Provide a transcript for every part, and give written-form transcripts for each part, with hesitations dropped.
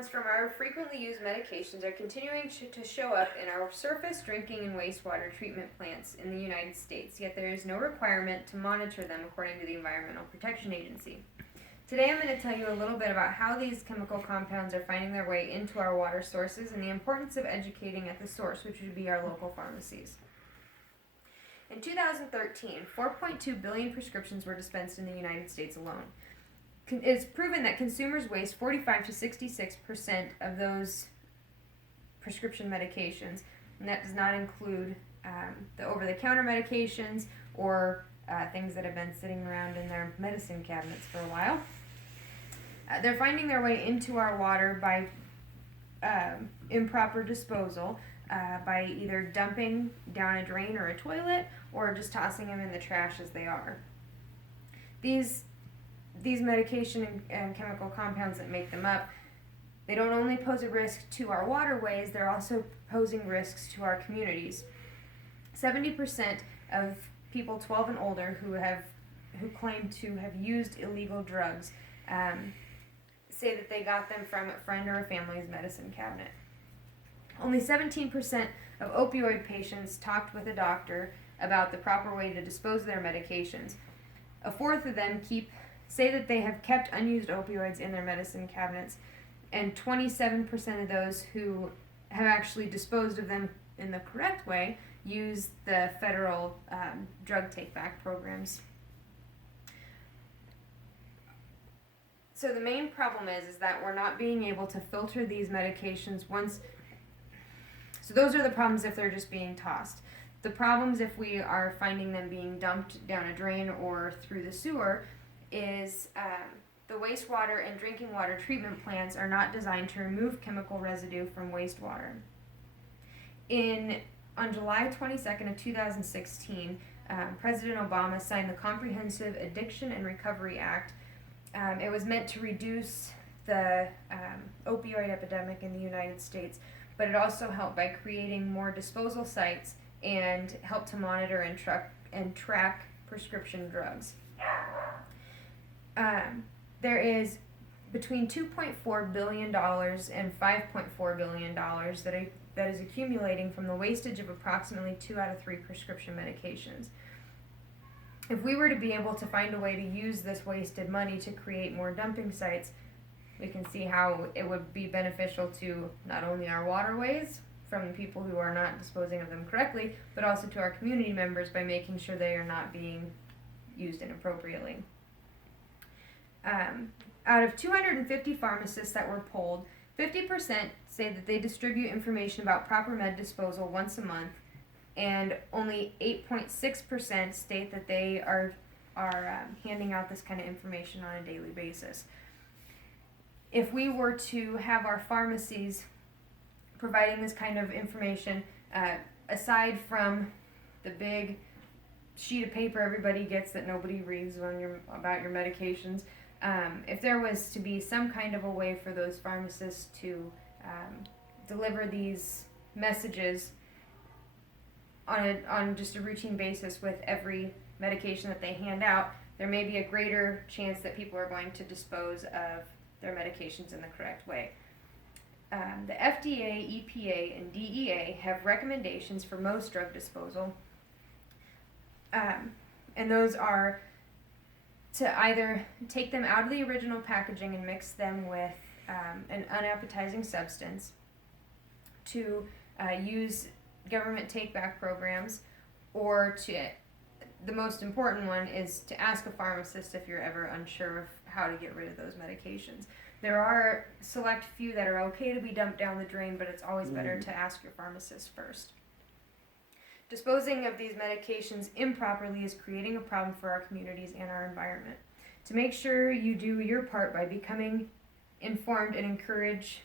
compounds from our frequently used medications are continuing to show up in our surface drinking and wastewater treatment plants in the United States, yet there is no requirement to monitor them according to the Environmental Protection Agency. Today I'm going to tell you a little bit about how these chemical compounds are finding their way into our water sources and the importance of educating at the source, which would be our local pharmacies. In 2013, 4.2 billion prescriptions were dispensed in the United States alone. It's proven that consumers waste 45 to 66% of those prescription medications, and that does not include the over-the-counter medications or things that have been sitting around in their medicine cabinets for a while. They're finding their way into our water by improper disposal, by either dumping down a drain or a toilet, or just tossing them in the trash as they are. These medication and chemical compounds that make them up, they don't only pose a risk to our waterways, they're also posing risks to our communities. 70% of people 12 and older who claim to have used illegal drugs say that they got them from a friend or a family's medicine cabinet. Only 17% of opioid patients talked with a doctor about the proper way to dispose of their medications. A fourth of them say that they have kept unused opioids in their medicine cabinets, and 27% of those who have actually disposed of them in the correct way use the federal drug take-back programs. So the main problem is that we're not being able to filter these medications so those are the problems if they're just being tossed. The problems if we are finding them being dumped down a drain or through the sewer is the wastewater and drinking water treatment plants are not designed to remove chemical residue from wastewater. On July 22nd of 2016, President Obama signed the Comprehensive Addiction and Recovery Act. It was meant to reduce the opioid epidemic in the United States, but it also helped by creating more disposal sites and helped to monitor and track prescription drugs. There is between $2.4 billion and $5.4 billion that is accumulating from the wastage of approximately 2 out of 3 prescription medications. If we were to be able to find a way to use this wasted money to create more dumping sites, we can see how it would be beneficial to not only our waterways from the people who are not disposing of them correctly, but also to our community members by making sure they are not being used inappropriately. Out of 250 pharmacists that were polled, 50% say that they distribute information about proper med disposal once a month, and only 8.6% state that they are handing out this kind of information on a daily basis. If we were to have our pharmacies providing this kind of information, aside from the big sheet of paper everybody gets that nobody reads about your medications, if there was to be some kind of a way for those pharmacists to deliver these messages on just a routine basis with every medication that they hand out, there may be a greater chance that people are going to dispose of their medications in the correct way. The FDA, EPA, and DEA have recommendations for most drug disposal, and those are to either take them out of the original packaging and mix them with an unappetizing substance, to use government take-back programs, or the most important one is to ask a pharmacist if you're ever unsure of how to get rid of those medications. There are select few that are okay to be dumped down the drain, but it's always better to ask your pharmacist first. Disposing of these medications improperly is creating a problem for our communities and our environment. To make sure you do your part by becoming informed and encourage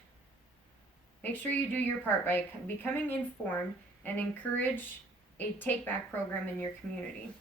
a take-back program in your community.